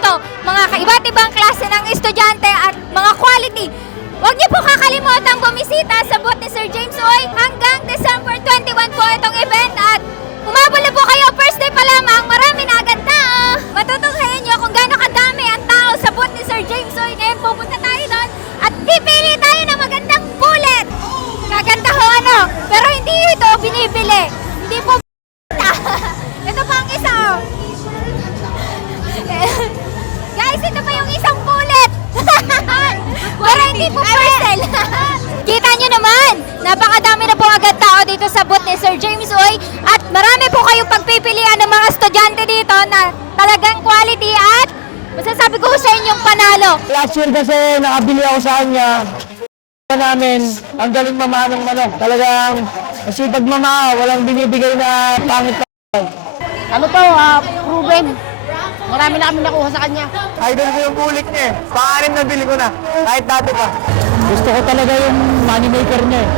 dito, mga iba't ibang klase ng estudyante at mga quality. Huwag niyo po kakalimutang bumisita sa booth ni Sir James Uy. Hanggang December 21 po itong event at umabol na po kayo. First day pa lamang, marami na agad tao. Matutunghayan niyo kung gaano kadami ang tao sa booth ni Sir James Uy. Ngayon pupunta tayo doon at pipili tayo ng magandang bullet. Kaganda ho ano, pero hindi ito binibili. Hindi po ito pa ang isa oh. Guys, ito pa yung isang bullet. Pero hindi po parcel. Kita nyo naman, napakadami na po agad tao dito sa booth ni Sir James Uy. At marami po kayong pagpipilian ng mga estudyante dito na talagang quality at masasabi ko sa inyong panalo. Last year kasi nakabili ako sa kanya. Namin, ang galing mamahan ng manok. Talagang masipag mama, walang binibigay na pangit na. Ano to, proven. Marami na kami nakuha sa kanya. Idol ko yung bulik niya eh. Pang-anim na bili ko na. Kahit dati pa. Gusto ko talaga yung moneymaker niya eh.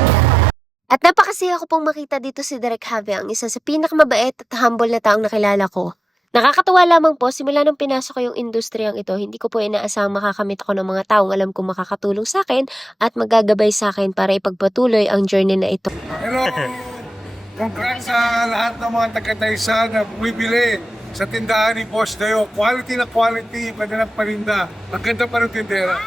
At napakasaya ko pong makita dito si Direk Javi, ang isa sa pinakamabait at humble na taong nakilala ko. Nakakatuwa lamang po, simula nung pinasok ko yung industriyang ito, hindi ko po inaasahang makakamit ako ng mga taong alam kong makakatulong sa akin at magagabay sa akin para ipagpatuloy ang journey na ito. Hello! Congrats sa lahat ng mga taga-Taysa na bumibili sa tindahan ni Boss Dayo. Quality na quality, pwede na parinda. Ang ganda pa ng tindera.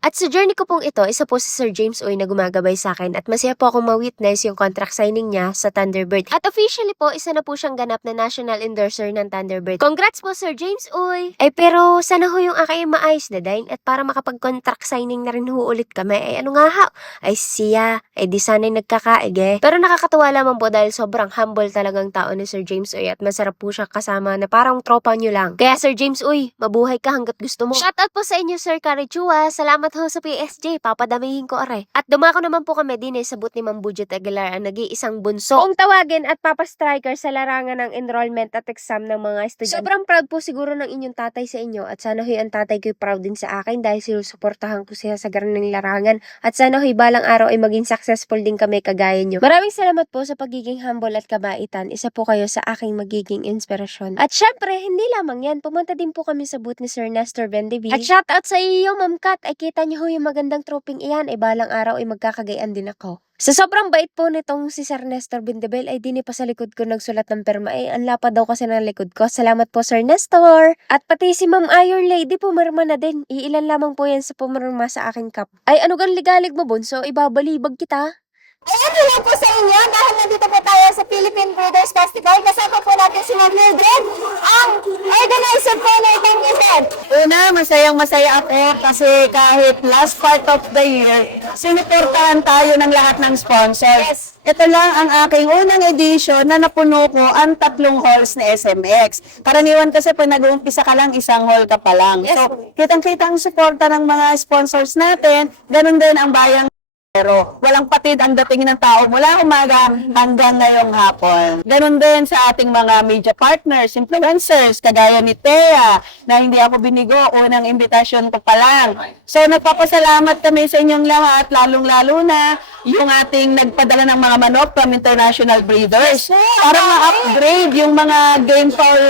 At sa journey ko pong ito, isa po si Sir James Uy na gumagabay sa akin at masaya po akong ma-witness yung contract signing niya sa Thunderbird. At officially po, isa na po siyang ganap na national endorser ng Thunderbird. Congrats po Sir James Uy! Ay pero sana ho yung aking maayos na din at para makapag-contract signing na rin ho ulit kami. Ay ano nga ha? Ay siya, ay di sana'y nagkakaig eh. Pero nakakatuwa lamang po dahil sobrang humble talagang tao ni Sir James Uy at masarap po siya kasama na parang tropa nyo lang. Kaya Sir James Uy, mabuhay ka hanggat gusto mo. Shoutout po sa inyo Sir Carichua, salamat ho sa PSJ, papadamihin ko are. At dumako naman po kami din sa booth ni Ma'am Budget Aguilar ang nag-iisang bunso. Kung tawagin at papastriker sa larangan ng enrollment at exam ng mga estudyante. Sobrang proud po siguro ng inyong tatay sa inyo at sana ho'y ang tatay ko'y proud din sa akin dahil sinusuportahan ko siya sa ganang larangan at sana ho'y balang araw ay maging successful din kami kagaya nyo. Maraming salamat po sa pagiging humble at kabaitan. Isa po kayo sa aking magiging inspirasyon. At syempre, hindi lamang yan. Pumunta din po kami sa booth ni Sir Nestor Vendevi. At shoutout sa iyo, Ma'am Kat. Ay kita niyo ho yung magandang troping iyan. Ay balang araw ay magkakagayaan din ako. Sa sobrang bait po nitong si Sir Nestor Bindebel ay dini pa sa likod ko nagsulat ng perma ay ang lapad daw kasi ng likod ko. Salamat po Sir Nestor. At pati si Ma'am Iron Lady pumirma na din. Iilan lamang po yan sa pumirma sa aking cup. Ay ano gan ligalig mo bunso, ibabalibag kita. Ayan, hello po sa inyo dahil nandito po tayo sa Philippine Breeders Festival. Kasama po natin si Ma'am Mildred, ang organizer po na itong event. Una, masayang-masaya ako kasi kahit last part of the year, sinuportahan tayo ng lahat ng sponsors. Ito lang ang aking unang edition na napuno ko ang 3 halls ni SMX. Karaniwan kasi pag nag-uumpisa ka lang, isang hall ka pa lang. So, kitang-kita ang suporta ng mga sponsors natin, ganun din ang bayang pero walang patid ang dating ng tao mula umaga hanggang ngayong hapon. Ganon din sa ating mga media partners, influencers, kagaya ni Thea, na hindi ako binigo, unang imbitasyon ko pa lang. So nagpapasalamat kami sa inyong lahat, lalong-lalo na yung ating nagpadala ng mga manok from international breeders para ma-upgrade yung mga game fowl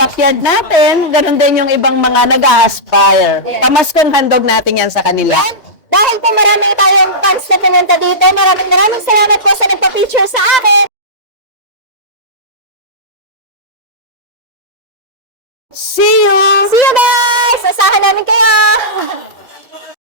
backyard natin, ganon din yung ibang mga nag-aspire. Pamaskong handog natin yan sa kanila. Dahil po marami tayong fans na pinunta dito, maraming salamat po sa nagpa-picture sa akin. See you! See you guys! Asahan namin kayo!